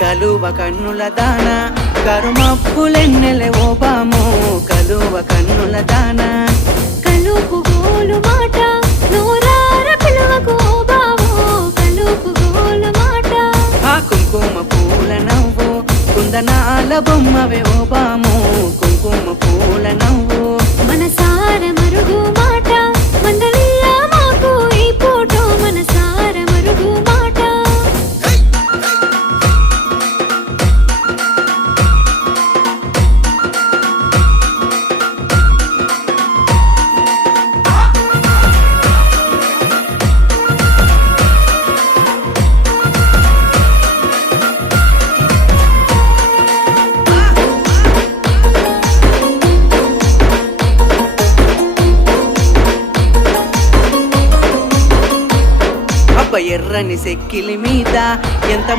కలువ కన్నుల దాన కరుమప్పులెన్నెలే ఓ బాము కలువ కన్నుల దాన కలుపు గోలు మాట నూరార పిలువకు ఓ బావో కలుపు గోలు మాట ఆ కుంకుమ పూల నవ్వు కుందనాల బొమ్మవే ఓ బాము కుంకుమ పూల నవ్వు మనసార మరుగు మాట మందలియ మాకు ఈ పూట మనసార మరుగు మాట అబ్బ ఎర్రని సెక్కిలి మీద ఎంత